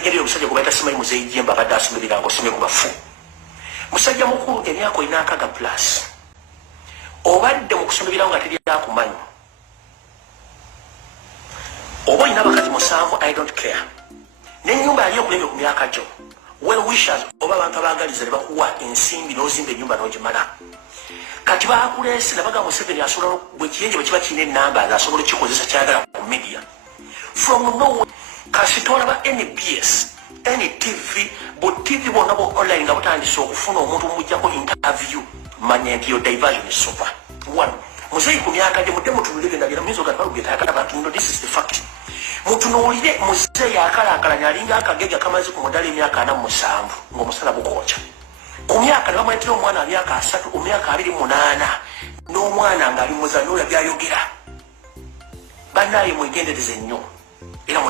legendary omusajja gwe bayita simanyi Mzee Jemba abadde asimba ebirango simye ku bafu. Musajja mukulu emyaka ina akaga plus. Obadde mu kusoma ebirango nga teryakumanyi. Oba olina abakazi musanvu, I don't care. N'ennyumba yali okulembye ku myaka gyo. Well wishers oba abantu abaagaliza ne bakuwa ensimbi n'ozimba ennyumba n'ogimala. Kati baakuleese ne bagamba Museveni asobola bwe kiyenje bwe kiba kirina ennamba asobola okukikozesa kyagala ku media. From nowhere, kasitola ba NBS, NTV, but TV bonna bo online nga butandise okufuna omuntu mujjako interview. Manya nti yo diversion is super. One, Mzee ku myaka gye mudde mutunulire ndabira mizo ga baluge takala bantu. This is the fact. Mutunulire Mzee yakalakalanya alinga akagega kamaze ku modali emyaka 47 ng'omusala bukocha. Ku myaka bamwetera omwana myaka 3, myaka 28 n'omwana nga ali muzanyo ya byayogera. Banaye mwegendereze nnyo. Era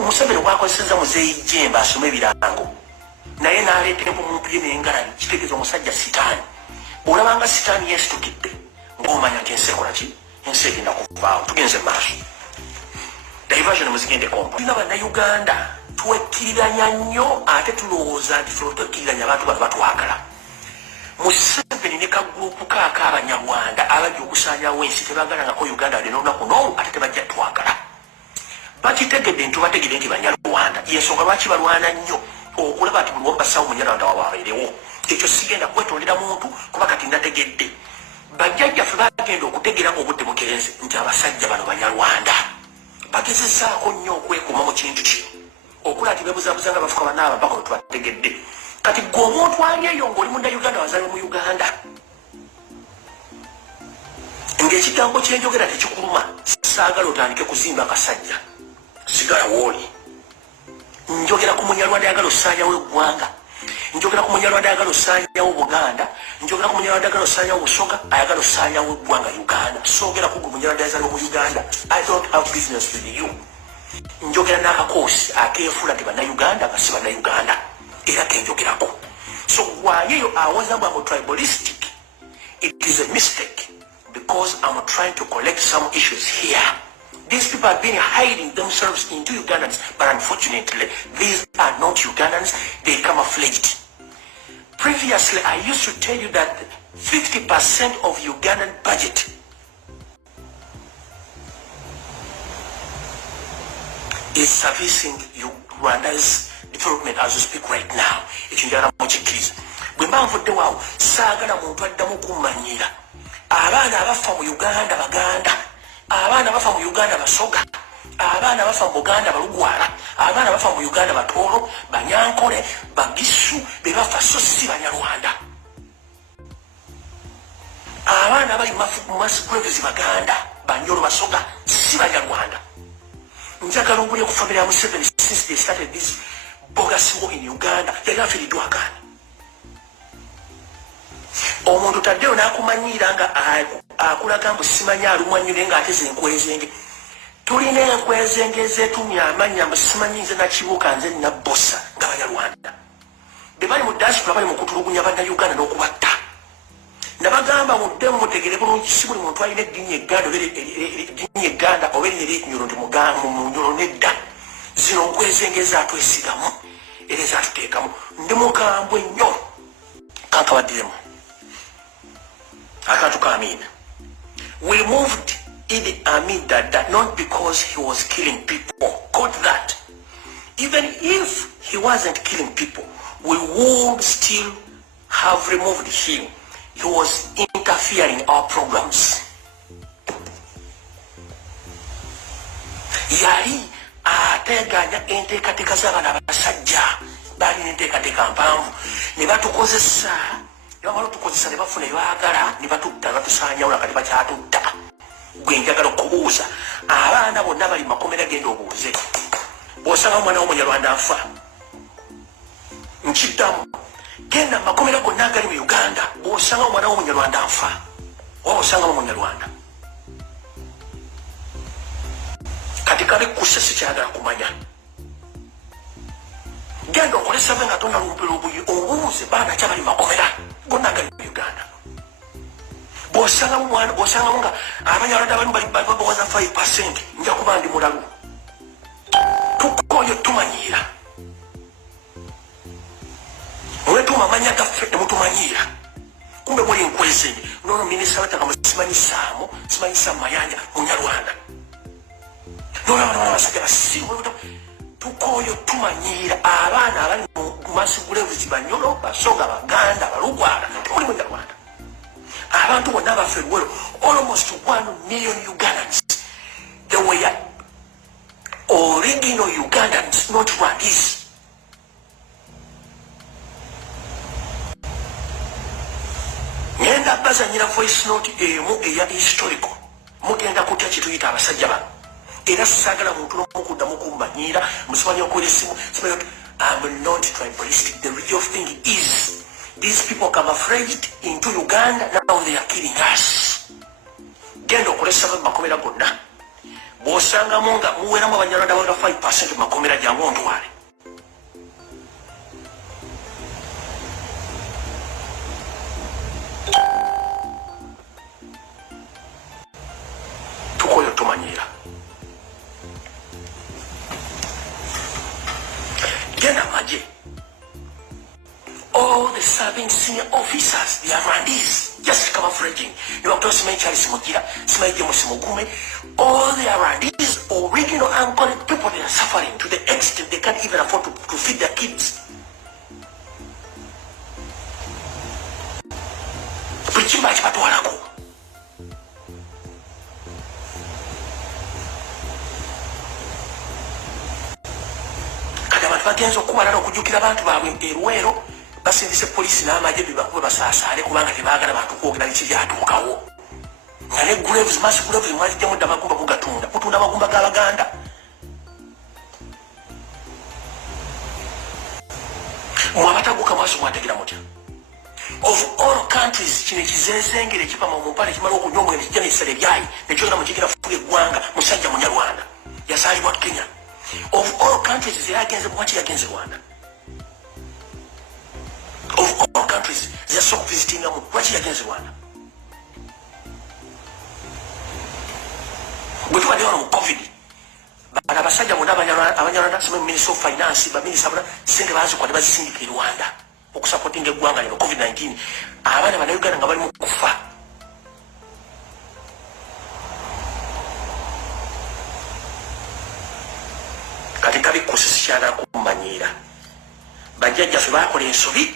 Museveni bwakozesezza Mzee Jemba asome ebirango. Naye n'aleetera omuntu ye n'engalabi kitegeeza omusajja sitaani. Olabanga sitaani yeesitukidde ng'omanya nti ensi ekola ki? Ensi egenda kuvaawo. Tugenze maaso. Diversion muzigende kompo. Tulina bannayuganda twekkiranya nnyo ate tulowooza nti ffe twekkiranya abantu bano batwagala. Museveni ne kagurupu kaaka abanyarwanda abajja okusaanyawo ensi tebagalangako Uganda alina olunaku n'olwo ate tebajja twagala. Bakitegedde nti bategedde nti banyarwanda yensonga lwaki balwana nnyo okulaba nti buli wamu bassawo munyarwanda wababeerewo. Ekyo sigenda kwetondera muntu kuba kati nategedde. Bajjajjaffe bagenda okutegera ng'obudde bukerenze nti abasajja bano banyarwanda. Bagezesaako nnyo okwekuuma mu kintu kino. Okula ati bebuzabuza nga bafuka banaaba mpaka we tubategedde. Kati gwe omuntu ali eyo ng'oli munnayuganda wazalwe mu Uganda. Ng'ekigambo kyenjogera tekikuluma saagala otandike kuzimba kasajja. Sigala wooli. Njogera ku munyarwanda ayagala osaanyawo eggwanga. Njogera ku munyarwanda ayagala osaanyawo Buganda. Njogera ku munyarwanda ayagala osaanyawo Busoga. Ayagala osaanyawo eggwanga Uganda. Soogera ku gwe munyarwanda ayazalwa mu Uganda. I don't have business with you. Njogera n'akakoosi akeefula nti bannayuganda nga si bannayuganda. Era kenjogerako. So wayeyo awaza mbu I'm tribalistic. It is a mistake because I'm trying to collect some issues here. These people have been hiding themselves into Ugandans, but unfortunately, these are not Ugandans, they camouflaged. Previously, I used to tell you that 50% of Ugandan budget is servicing Rwanda's development as we speak right now. It's in the Mochikis. We man for the wow, Sagana Mutadamu Kumanyira. Abana abafa mu Uganda baganda. Abana abafa mu Uganda basoga. Abana abafa mu Uganda balugwala. Abana abafa mu Uganda batoro, banyankole, bagisu, bebafa so si banyarwanda. Abana bali mass graves baganda, banjolo basoga si banyarwanda. Njagala ngule ku family ya Museveni since they started this bogus war in Uganda. They have really do agani. Omuntu taddeo n'akumanyira nga akulaga mbu simanya alumwa nnyo naye ng'ateze enkwezenge. Tulina enkwezenge ezeetumya amanya mbu simanyi nze nakibuuka nze nabbosa nga banyarwanda. Be bali mu diaspora bali mu kutulugunya bannayuganda n'okubatta. Nabagamba mudde mutegere bulungi si buli muntu alina eddiini egganda oba erinnya ery'ekinyolo nti munyolo nedda. Zino nkwezenge ezaatwesigamu era ezaatuteekamu. Ndi mukambwe nnyo kankabaddirimu. Akatukamina. We removed Idi Amin Ddala not because he was killing people. Quote that. Even if he wasn't killing people, we would still have removed him. He was interfering in our programs. Yali ateganya enteekateeka z'abaana abasajja bali n'enteekateeka mpanvu ne batukozesa. Yamalo tukozesa ne bafuna ebyagala ne batutta batusaanyawula kati bakyatutta. Gwe njagala okubuuza abaana bonna bali makomera genda obuuze. Bw'osanga omwana w'omunyarwanda afa nkiddamu genda makomera gonna agali mu Uganda. Bw'osanga omwana w'omunyarwanda afa oba osanga omunyarwanda kati kabe kussa sikyagala kumanya. Genda okolesa nga tonalumpira obuyi obuuze baana ki abali makomera gonna agali mu Uganda. Bw'osanga nga abanyarwanda balimu babawaza 5% nja kuba ndi mulalu. Tukoyo tumanyiira amanya gaffe temutumanyira kumbe muli nkwezi nono minisita wataka musimanyisaamu simanyisa mayanja munyarwanda nono abana basajja basiibwe tukoyo tumanyira abaana abali mu masigulevuzi banyolo basoga baganda balugwala temuli munyarwanda abantu bonna baffe luwero almost 1 million Ugandans. They were original Ugandans, not Rwandese. Ngenda bazanyira voice note emu eya historical mugenda kutya kituyita abasajja bano era sagala muntu n'okuddamu kumbanyira musimanyi okwera essimu simanyi I'm not tribalistic. The real thing is these people camouflaged into Uganda. Now they are killing us. Genda okolesa makomera gonna bw'osanga munga muweramu abanyarwanda baga 5% makomera jangu ontwale. Tukoyo tumanyira genda maje all the serving senior officers, they are Rwandese, just camouflaging. You have to see Charles Mugira, Ddala, Mugume. All they are Rwandese, original uncle people. They are suffering to the extent they can't even afford to feed their kids. Bagenzo kubalala okujjukira abantu baabwe eruwero basindise polisi n'amagye bibakuba basaasale kubanga tebaagala bantu kwogera biki byatuukawo nga ne graves mass graves mwazijjamu dda magumba kugatunda kutunda magumba g'abaganda mwabataguka mwaso mwategera mutya of all countries kino ekizezengere ekipama omumpale kimala okunywa omwenge kijja n'essere byayi nekyogera mukigira fuga eggwanga musajja munyarwanda yazaalibwa Kenya. Of all countries, they are against what you against Rwanda. Of all countries, they are so visiting them. What you against Rwanda? But what they are on COVID? But abasajja munda abanyarwanda some minister of finance, but minister sente bazo kwa bazi sindike Rwanda. Okusupporting eggwanga lino COVID-19. Abana bannayuganda nga bali mu kufa. Katika bikusisyana kumanyira bajjajjaffe bakola ensobi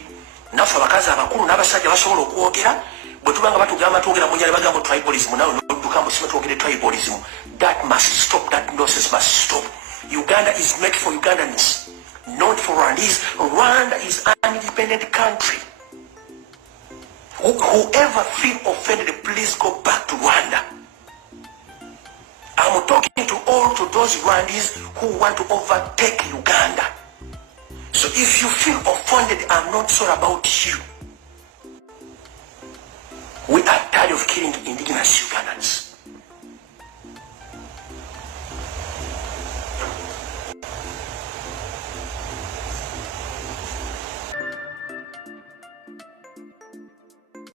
naffe abakazi abakulu n'abasajja basobola okwogera bwe tubanga batugamba twogera munyale bagamba tribalism nawe nodduka musime twogere tribalism. That must stop. That nonsense must stop. Uganda is made for Ugandans, not for Rwandese. Rwanda is an independent country. Whoever feel offended, please go back to Rwanda. I'm talking to all to those Rwandese who want to overtake Uganda. So if you feel offended, I'm not sorry about you. We are tired of killing indigenous